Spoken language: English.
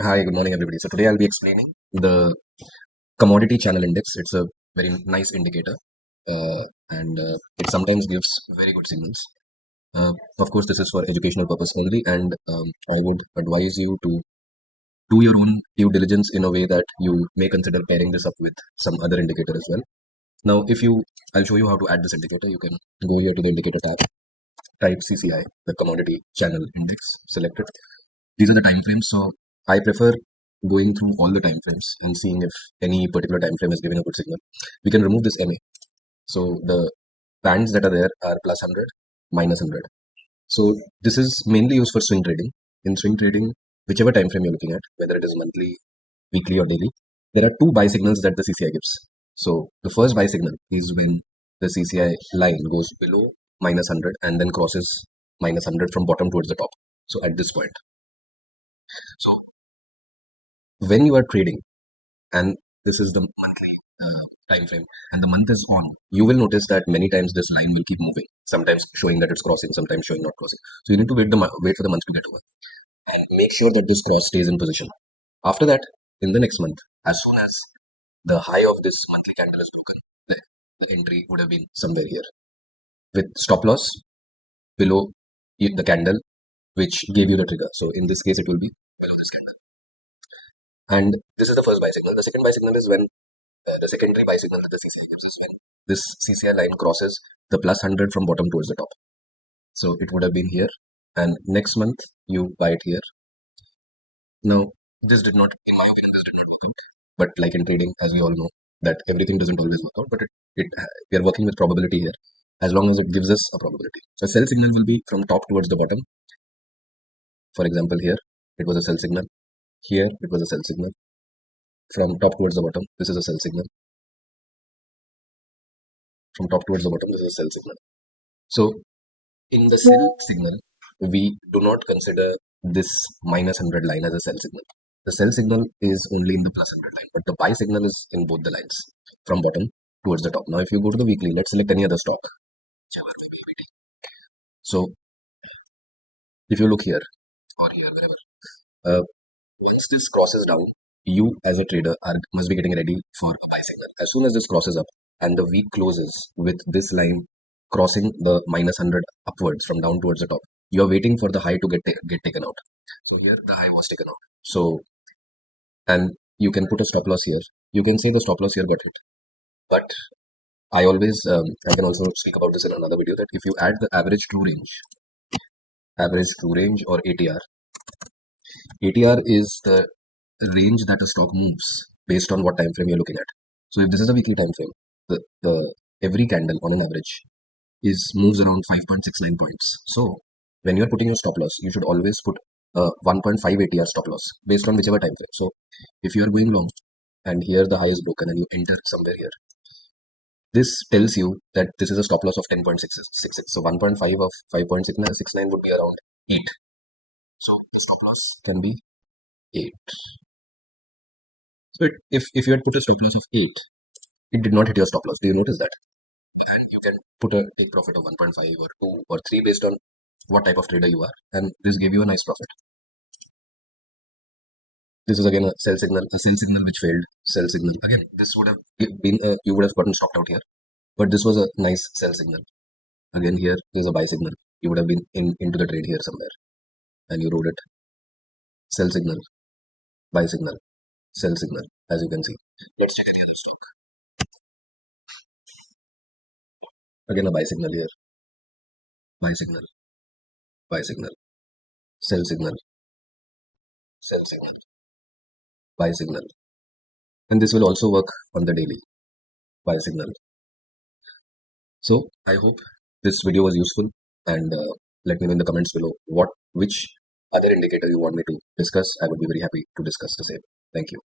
Hi, good morning, everybody. So today I'll be explaining the commodity channel index. It's a very nice indicator, and it sometimes gives very good signals. Of course, this is for educational purpose only, and I would advise you to do your own due diligence in a way that you may consider pairing this up with some other indicator as well. Now, I'll show you how to add this indicator. You can go here to the indicator tab, type CCI, the commodity channel index, select it. These are the time frames. So I prefer going through all the time frames and seeing if any particular time frame is giving a good signal. We can remove this MA. So the bands that are there are plus 100, minus 100. So this is mainly used for swing trading. In swing trading, whichever time frame you're looking at, whether it is monthly, weekly, or daily, there are two buy signals that the CCI gives. So the first buy signal is when the CCI line goes below minus 100 and then crosses minus 100 from bottom towards the top. So at this point. So when you are trading, and this is the monthly time frame, and the month is on, you will notice that many times this line will keep moving, sometimes showing that it's crossing, sometimes showing not crossing. So you need to wait for the month to get over and make sure that this cross stays in position. After that, in the next month, as soon as the high of this monthly candle is broken, the entry would have been somewhere here with stop loss below the candle which gave you the trigger. So in this case, it will be below this candle. And this is the first buy signal. The second buy signal is when the secondary buy signal that the CCI gives is when this CCI line crosses the plus 100 from bottom towards the top. So it would have been here, and next month you buy it here. Now, this did not, in my opinion, this did not work out. But like in trading, as we all know, that everything doesn't always work out, but we are working with probability here, as long as it gives us a probability. So sell signal will be from top towards the bottom. For example, here, it was a sell signal. Here, it was a sell signal. From top towards the bottom, this is a sell signal. From top towards the bottom, this is a sell signal. So in the sell signal, we do not consider this minus 100 line as a sell signal. The sell signal is only in the plus 100 line, but the buy signal is in both the lines from bottom towards the top. Now, if you go to the weekly, let's select any other stock. So if you look here or here, wherever, uh, once this crosses down, you as a trader must be getting ready for a buy signal. As soon as this crosses up and the week closes with this line crossing the minus 100 upwards from down towards the top, you're waiting for the high to get taken out. So here the high was taken out. So, and you can put a stop loss here. You can say the stop loss here got hit. But I can also speak about this in another video, that if you add the average true range or ATR is the range that a stock moves based on what time frame you're looking at. So if this is a weekly time frame, the every candle on an average moves around 5.69 points. So when you're putting your stop loss, you should always put 1.5 ATR stop loss based on whichever time frame. So if you are going long and here the high is broken and you enter somewhere here, this tells you that this is a stop loss of 10.66. So 1.5 of 5.69 would be around 8. So the stop loss can be 8. So if you had put a stop loss of 8, it did not hit your stop loss. Do you notice that? And you can put a take profit of 1.5 or 2 or 3 based on what type of trader you are, and this gave you a nice profit. This is again a sell signal which failed. Sell signal again. This would have been you would have gotten stopped out here, but this was a nice sell signal. Again here is a buy signal. You would have been into the trade here somewhere, and you rode it. Sell signal, buy signal, sell signal. As you can see. Let's check any other stock. Again a buy signal here. Buy signal, buy signal, sell signal, sell signal, buy signal. And this will also work on the daily. Buy signal. So I hope this video was useful, and let me know in the comments below which other indicator you want me to discuss. I would be very happy to discuss the same. Thank you.